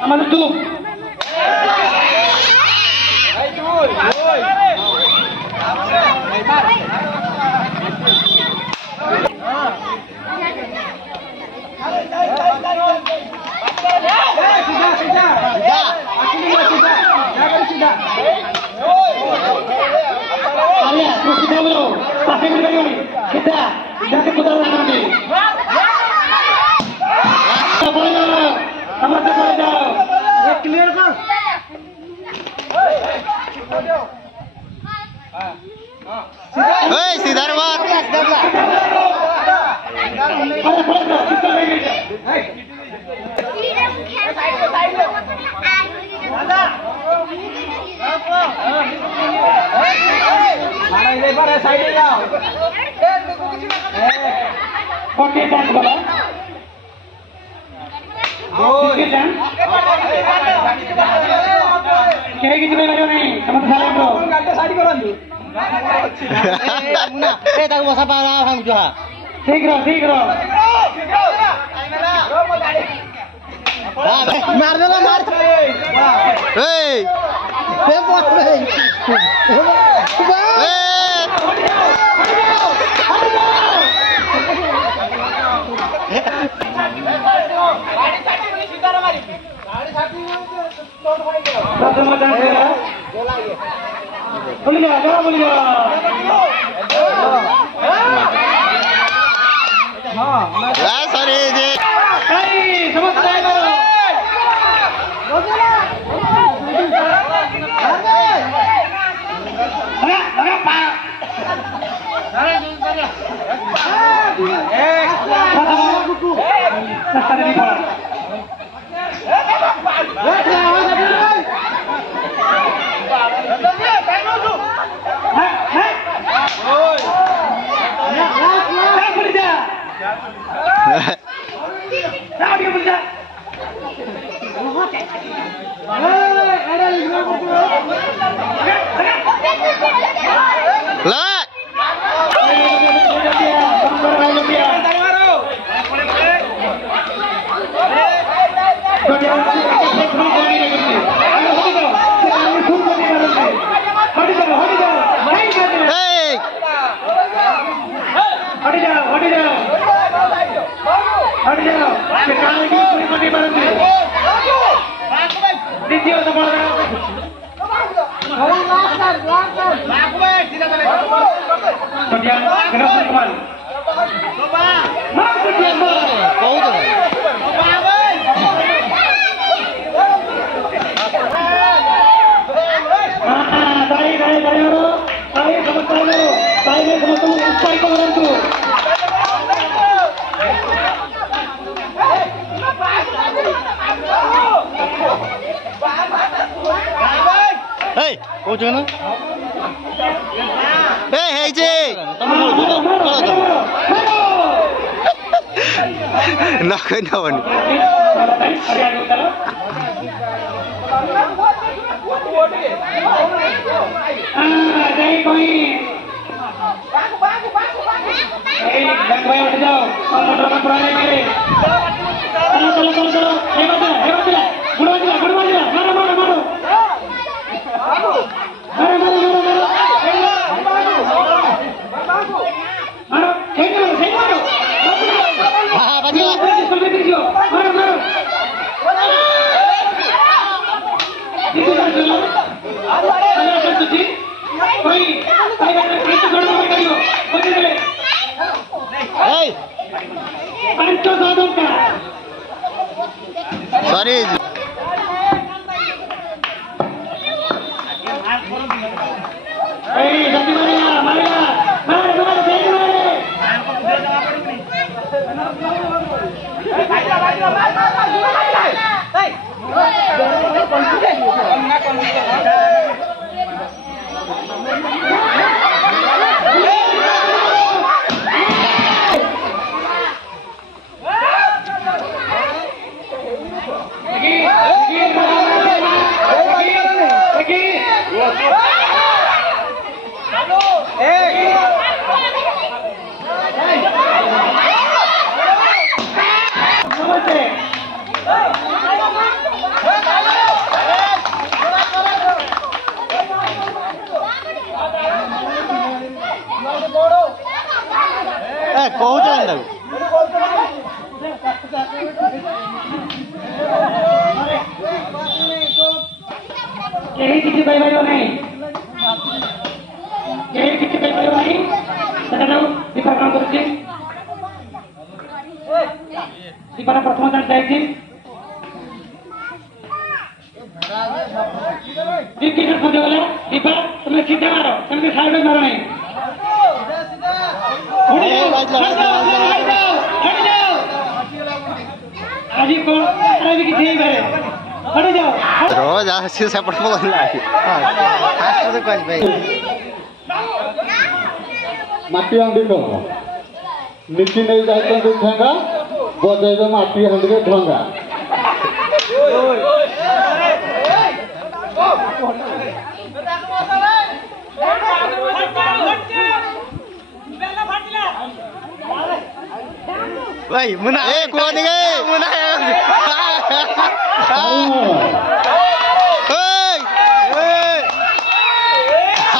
Aman tutup. कौन जाए यही किसी भाई भाइयों नहीं यही किसी भाई भाइयों नहीं सर दीपा काम करुच्छे दीपार प्रथम स्थान जाइए दीप की तरफ गला दीपा तुम्हें सीधे मारो तुमने साइड में मारो नहीं आज कौन अरे भी किसी बारे हट जाओ रोज आसे सपोर्ट बोलना है फास्ट से कुछ भाई माटी हांडी को नीति नहीं जाते तो ठेंगा बजाइबे माटी हांडी के ढंगा भाई मुना ए कौन गए मुना